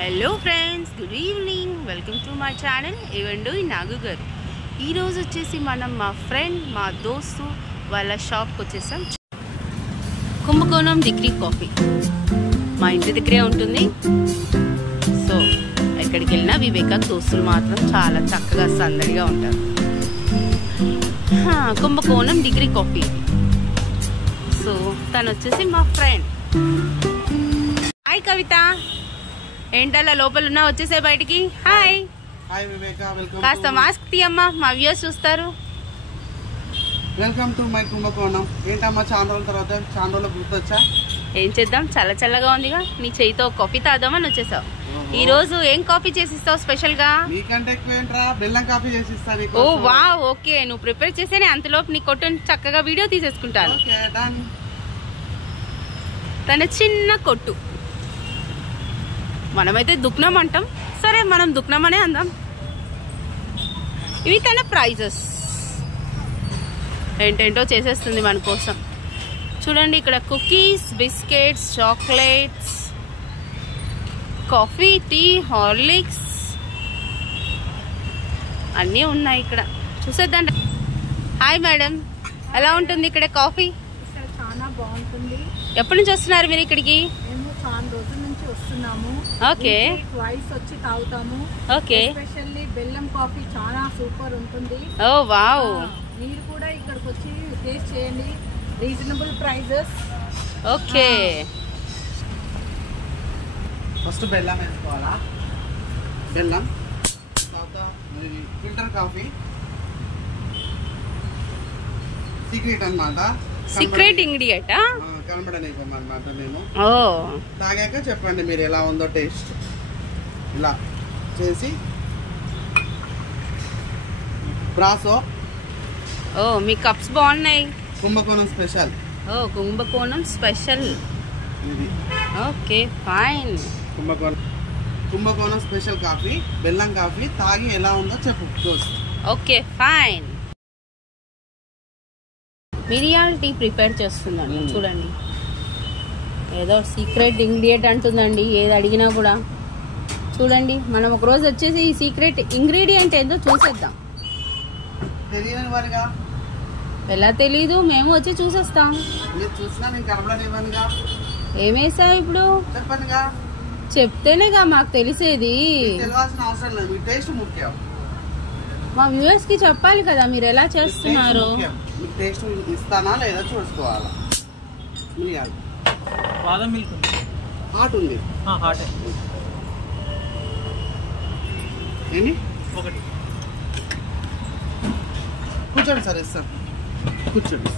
Hello friends, good evening. Welcome to my channel ఏవండు నాగు గారు. ఈరోజు వచ్చేసి మనం మా ఫ్రెండ్, మా దోస్తు వాళ్ళ షాప్కి వచ్చేసాం. కుంభకోణం డిగ్రీ కాఫీ మా ఇంటి దగ్గరే ఉంటుంది. సో ఎక్కడికి వెళ్ళినా వివేక దోస్తులు మాత్రం చాలా చక్కగా సందడిగా ఉంటారు. కుంభకోణం డిగ్రీ కాఫీ. సో తను వచ్చేసి మా ఫ్రెండ్. హాయ్ కవిత, ఏంటలా లోపల ఉన్నా, వచ్చేసే బయటికి. హాయ్ హాయ్ వివేక, వెల్కమ్. కాస్త మాస్క్ తీయమ్మా, మా వ్యూయర్స్ చూస్తారు. వెల్కమ్ టు మై కుంభకోణం. ఏంటమ్మా చాలా రోజుల తర్వాత, చాలా రోజులు గుర్తొచ్చా? ఏం చేద్దాం, చాలా చల్లగా ఉందిగా, నీ చేయితో కాఫీ తాగుదామని వచ్చేసావు. ఈ రోజు ఏం కాఫీ చేసిస్తావు స్పెషల్ గా? నీకంటే ఎక్కువ ఏంట్రా, బెల్లం కాఫీ చేసిస్తాను. ఓ వా, ఓకే, నువ్వు ప్రిపేర్ చేసేనే, అంతలోపు నీ కొట్టుని చక్కగా వీడియో తీసేసుకుంటాను. తన చిన్న కొట్టు, మనమైతే దుక్నం అంటాం, సరే మనం దుక్నం అనే అందాం. ఇవి తన ప్రైజెస్, ఏంటేంటో చేసేస్తుంది మన కోసం. చూడండి, ఇక్కడ cookies, biscuits, chocolates, coffee, tea, Horlicks అన్నీ ఉన్నాయి ఇక్కడ, చూసేద్దాం. హాయ్ మేడం, ఎలా ఉంటుంది ఇక్కడ కాఫీ? చాలా బాగుంటుంది. ఎప్పటి నుంచి వస్తున్నారు మీరు ఇక్కడికి? మేము చాలా రోజుల నుంచి వస్తున్నాము. ఓకే, ట్వైస్ వచ్చి తాగుతాము. ఓకే, ఎస్పెషల్లీ బెల్లం కాఫీ చాలా సూపర్ ఉంటుంది. ఓ వావ్, మీరు కూడా ఇక్కడికి వచ్చి టేస్ట్ చేయండి. Reasonable prices. ఓకే. ఫస్ట్ బెల్లం వేసుకోవాలా? బెల్లం తర్వాత ఫిల్టర్ కాఫీ, సీక్రెట్ అన్నమాట. సీక్రెట్ ఇంగ్రీడియంట్ కనబడనివ్వమన్నమాట. నేను ఓ తాగాక చెప్పండి మీరు ఎలా ఉందో టేస్ట్. ఇలా చేసి బ్రాసో. ఓ మీ కప్స్ బాగున్నాయి. కుంభకోణం స్పెషల్. ఓ కుంభకోణం స్పెషల్. ఇది ఓకే ఫైన్. కుంభకోణం స్పెషల్ కాఫీ, బెల్లం కాఫీ. తాగి ఎలా ఉందో చెప్పు. Okay fine. మిరియాల టీ ప్రిపేర్ చేస్తుందండి, చూడండి. ఏదో సీక్రెట్ ఇంగ్రీడియంట్ అంటుందండి, ఏది అడిగినా కూడా. చూడండి, మనం ఒక రోజు వచ్చేసి ఈ సీక్రెట్ ఇంగ్రీడియంట్ ఏదో చూసేద్దాం. తెలియని వారిగా ఎలా తెలీదు, మేము వచ్చి చూసేస్తాం. మీరు చూసినా నేను కనబడనివ్వనుగా. ఏమేసావు ఇప్పుడు? చెప్పనుగా. చెప్తేనేగా మాకు తెలిసేది. తెలియాల్సిన అవసరం లేదు, మీ టేస్ట్ ముఖ్యం. మా వ్యూవర్స్ కి చెప్పాలి కదా మీరు ఎలా చేస్తున్నారు. మీకు టేస్ట్ ఇస్తానా లేదా చూసుకోవాలా. మిరియాలు, బాదం మిల్క్ ఉంది, హాట్ ఉంది. హాట్ ఏంటి? ఒకటి. కూర్చోండి సార్, ఇస్తాను. కూర్చోండి.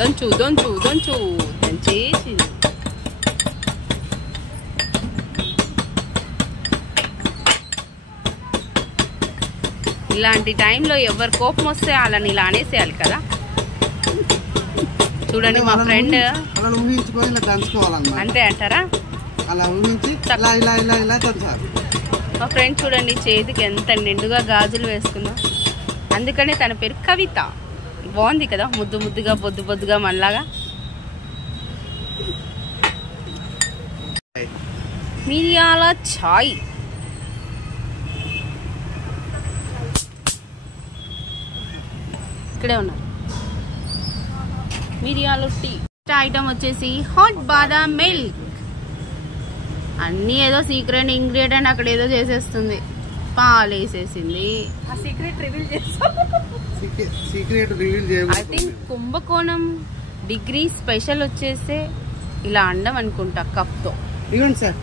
దంచు దంచు దంచు దంచేసి. ఇలాంటి టైంలో ఎవరు కోపం వస్తే వాళ్ళని ఇలా అనేసేయాలి కదా. చూడండి మా ఫ్రెండ్ అలా ఊహించుకొని ఇలా దంచుకోవాలన్నమాట. అంతే అంటారా? అలా ఊహించి ఇలా ఇలా ఇలా ఇలా దంచాలి. మా ఫ్రెండ్ చూడండి, చేతికి ఎంత నిండుగా గాజులు వేసుకుందాం. అందుకనే తన పేరు కవిత. బాగుంది కదా, ముద్దు ముద్దుగా, బొద్దు బొద్దుగా మనలాగా. మిరియాల ఛాయ్. ఇక్కడే ఉన్నారు. మిరియాల టీ. ఐటమ్ వచ్చేసి హాట్ బాదాం మిల్క్. అన్నీ ఏదో సీక్రెట్ ఇంగ్రీడియంట్ అక్కడ ఏదో చేసేస్తుంది. పాలు వేసేసింది. ఆ సీక్రెట్ రివీల్ చేస్తాం. సీక్రెట్ రివీల్ చేయాలి. ఐ థింక్ కుంభకోణం డిగ్రీ స్పెషల్ వచ్చేసి ఇలా అండం అనుకుంటా, కప్ తో. ఇవ్వండి సార్.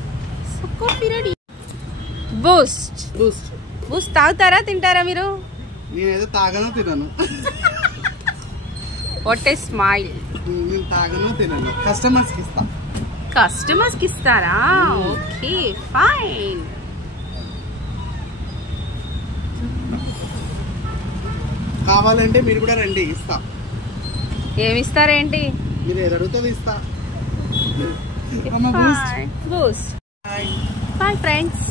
బూస్ట్. బూస్ట్. బూస్ట్ తాగుతారా, తింటారా మీరు? నేనేదో తాగను తినను. What a smile. నేను తాగను తినను, కస్టమర్స్ కి ఇస్తా. కస్టమర్స్ కి ఇస్తారా? Okay fine. కావాలంటే మీరు కూడా రండి, ఇస్తా. ఏమిస్తారేంటి? మీరు ఏది అడుగుతుంది ఇస్తా. బూస్ట్. Boy friends.